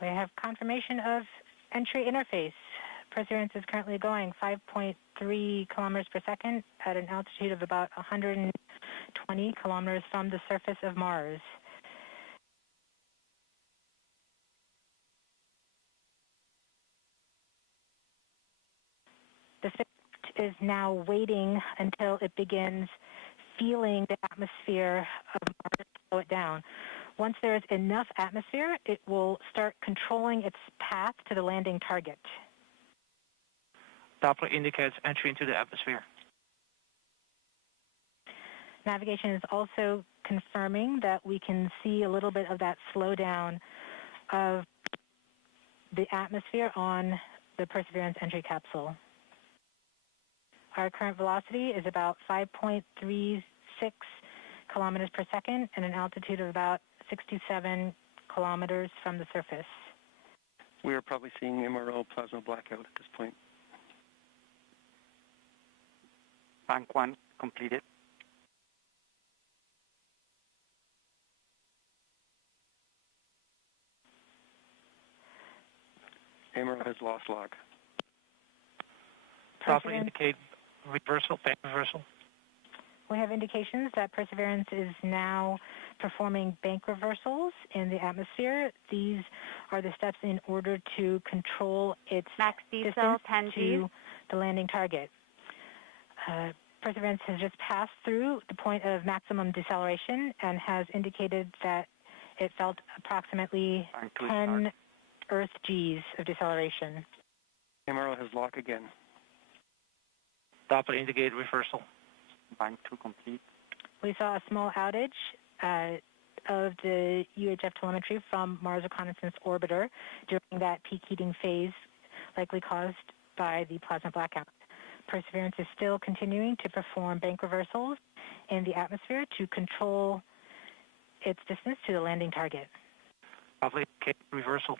We have confirmation of entry interface. Perseverance is currently going 5.3 kilometers per second at an altitude of about 120 kilometers from the surface of Mars. The spacecraft is now waiting until it begins feeling the atmosphere of Mars to slow it down. Once there is enough atmosphere, it will start controlling its path to the landing target. Doppler indicates entry into the atmosphere. Navigation is also confirming that we can see a little bit of that slowdown of the atmosphere on the Perseverance entry capsule. Our current velocity is about 5.36 kilometers per second at an altitude of about 67 kilometers from the surface. We are probably seeing MRO plasma blackout at this point. Bank 1 completed. MRO has lost log. Doppler indicate reversal, bank reversal. We have indications that Perseverance is now performing bank reversals in the atmosphere. These are the steps in order to control its max distance to the landing target. Perseverance has just passed through the point of maximum deceleration and has indicated that it felt approximately 10 Earth Gs of deceleration. MRO has lock again. Doppler indicate reversal. Bank 2 complete. We saw a small outage of the UHF telemetry from Mars Reconnaissance Orbiter during that peak heating phase, likely caused by the plasma blackout. Perseverance is still continuing to perform bank reversals in the atmosphere to control its distance to the landing target. Doppler indicate reversal.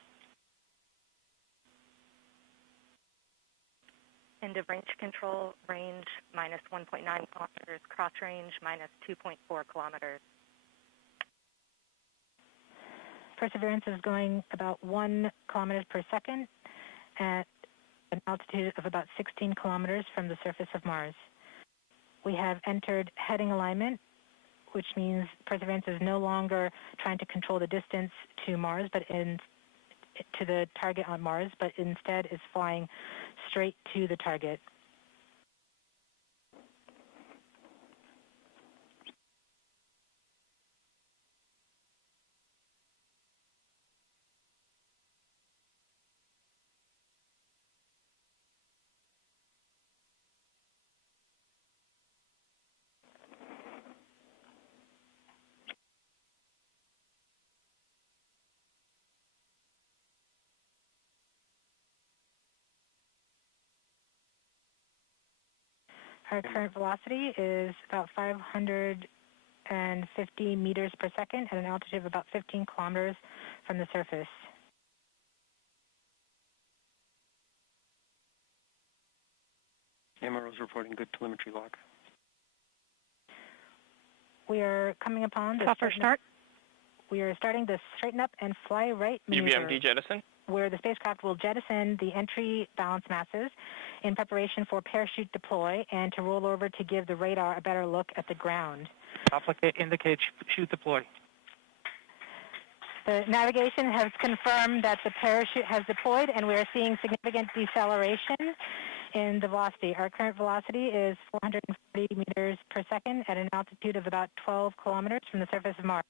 End of range control, range minus 1.9 kilometers, cross range minus 2.4 kilometers. Perseverance is going about 1 kilometers per second at an altitude of about 16 kilometers from the surface of Mars. We have entered heading alignment, which means Perseverance is no longer trying to control the distance to Mars, but to the target on Mars, but instead is flying straight to the target. Our current velocity is about 550 meters per second at an altitude of about 15 kilometers from the surface. MRO is reporting good telemetry log. We are coming upon the start. We are starting the straighten up and fly right maneuver, UBMD jettison, where the spacecraft will jettison the entry balance masses in preparation for parachute deploy and to roll over to give the radar a better look at the ground. Doppler indicates chute deploy. The navigation has confirmed that the parachute has deployed, and we are seeing significant deceleration in the velocity. Our current velocity is 440 meters per second at an altitude of about 12 kilometers from the surface of Mars.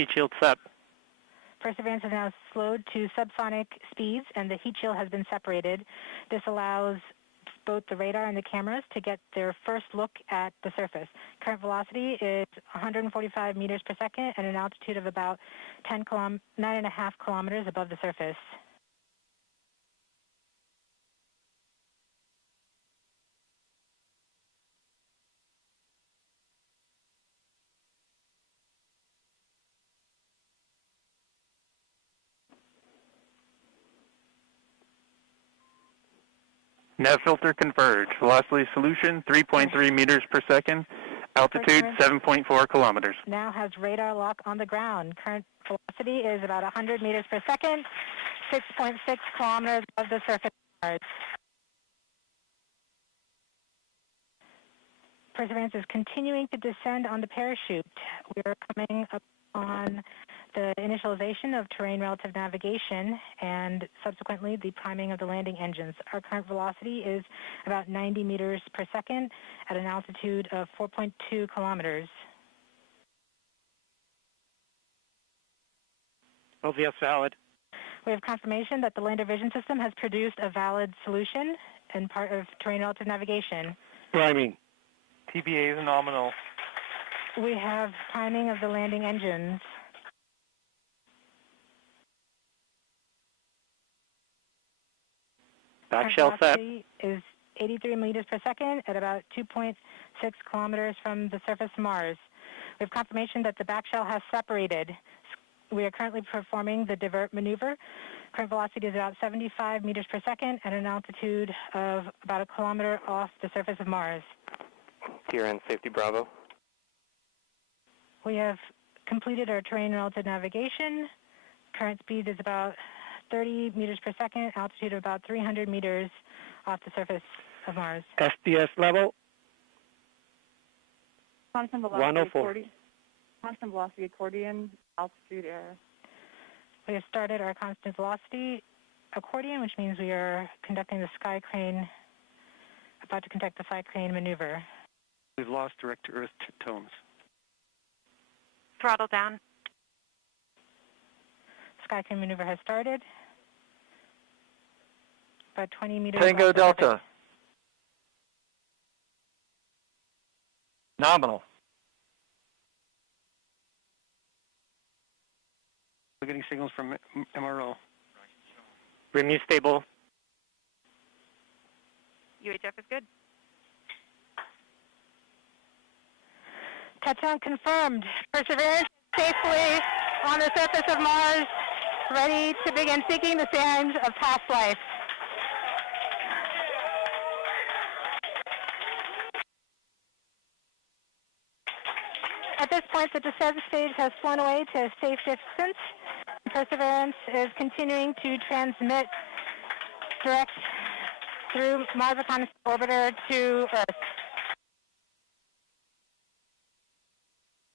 heat shield sep. Perseverance has now slowed to subsonic speeds, and the heat shield has been separated. This allows both the radar and the cameras to get their first look at the surface. Current velocity is 145 meters per second at an altitude of about 9.5 kilometers above the surface. Nav filter converge. Velocity solution 3.3 meters per second. Altitude 7.4 kilometers. Now has radar lock on the ground. Current velocity is about 100 meters per second, 6.6 kilometers above the surface of Mars. Perseverance is continuing to descend on the parachute. We are coming up on the initialization of terrain relative navigation and subsequently the priming of the landing engines. Our current velocity is about 90 meters per second at an altitude of 4.2 kilometers. LVS valid. We have confirmation that the lander vision system has produced a valid solution and part of terrain relative navigation. Priming. TBA is nominal. We have priming of the landing engines. Back shell set. Velocity is 83 meters per second at about 2.6 kilometers from the surface of Mars. We have confirmation that the back shell has separated. We are currently performing the divert maneuver. Current velocity is about 75 meters per second at an altitude of about a kilometer off the surface of Mars. Here in Safety Bravo. We have completed our terrain relative navigation. Current speed is about 30 meters per second, altitude of about 300 meters off the surface of Mars. SPS level. Constant velocity 104. Constant velocity accordion, altitude air. We have started our constant velocity accordion, which means we are conducting the sky crane, about to conduct the sky crane maneuver. We've lost direct-to-earth tones. Throttle down. Sky crane maneuver has started. About 20 meters. Tango off the Delta. surface. Nominal. We're getting signals from MRO. Rim stable. UHF is good. Touchdown confirmed. Perseverance safely on the surface of Mars, ready to begin seeking the signs of past life. At this point, the descent stage has flown away to a safe distance. Perseverance is continuing to transmit direct through Mars Reconnaissance Orbiter to Earth.